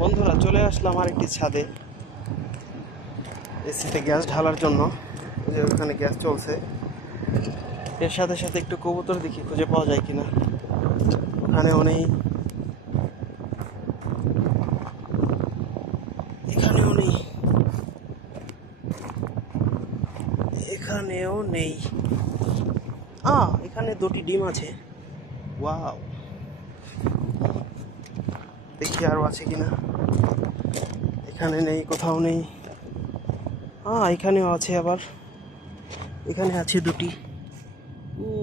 বন্ধুরা, চলে আসলাম আরেকটি ছাদে এসিতে গ্যাস ঢালার জন্য। যে ওখানে গ্যাস চলছে, এর সাথে সাথে একটু কবুতর দেখি খুঁজে পাওয়া যায় কিনা। এখানেও নেই, এখানেও নেই, এখানেও নেই। এখানে দুটি ডিম আছে। ওয়াও, দেখি আরও আছে কিনা। এখানে নেই, কোথাও নেই। এখানেও আছে, আবার এখানে আছে দুটি।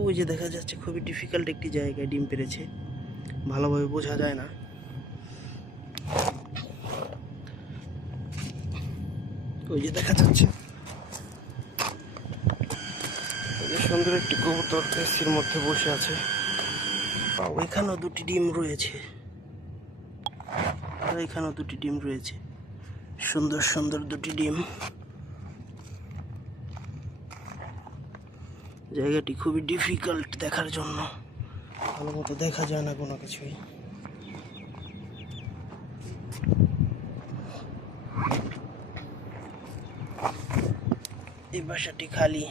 ওই যে দেখা যাচ্ছে, খুবই ডিফিকাল্ট একটি জায়গায় ডিম পেড়েছে, ভালোভাবে বোঝা যায় না। ওই যে দেখা যাচ্ছে, সুন্দর একটি কবুতর এসির মধ্যে বসে আছে। এখানেও দুটি ডিম রয়েছে, এখানেও দুটি ডিম রয়েছে, সুন্দর সুন্দর দুটি ডিম। জায়গাটি খুবই ডিফিকাল্ট দেখার জন্য, ভালো মতো দেখা যায় না কোনো কিছুই। এই বাসাটি খালি।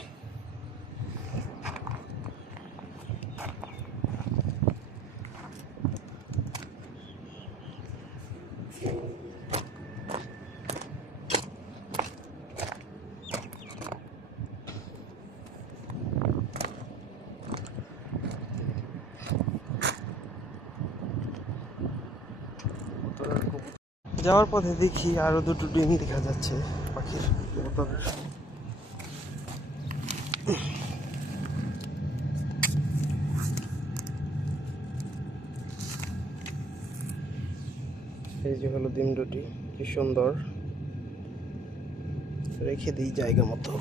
যাওয়ার পথে দেখি আরো দুটো ডিম দেখা যাচ্ছে পাখির, কবুতরের। এই যে হলো ডিম দুটি, কি সুন্দর। রেখে দিই জায়গা মতো।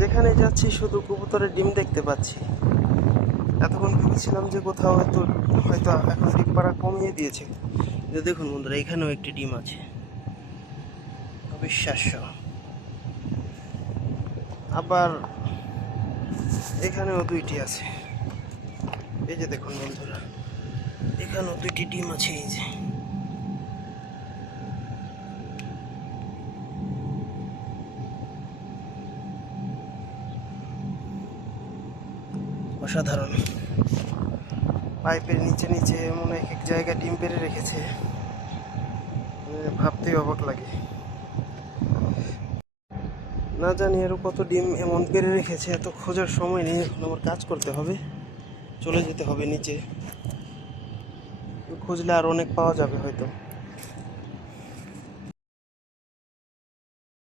যেখানে যাচ্ছি শুধু কবুতরের ডিম দেখতে পাচ্ছি। এতক্ষণ ভেবেছিলাম যে কোথাও হয়তো এখন ডিম পাড়া কমিয়ে দিয়েছে। যে দেখুন বন্ধুরা, এখানেও একটি ডিম আছে, অবিশ্বাস্য। আবার এখানেও দুইটি আছে। এই যে দেখুন বন্ধুরা, এখানেও দুইটি ডিম আছে। এই যে অসাধারণ। পাইপের নিচে নিচে এমন এক এক জায়গায় ডিম পেড়ে রেখেছে, ভাবতেই অবাক লাগে। না জানি আরো কত ডিম এমন পেড়ে রেখেছে, এত খোঁজার সময় নেই। এখন আমার কাজ করতে হবে, চলে যেতে হবে নিচে। খুঁজলে আর অনেক পাওয়া যাবে হয়তো।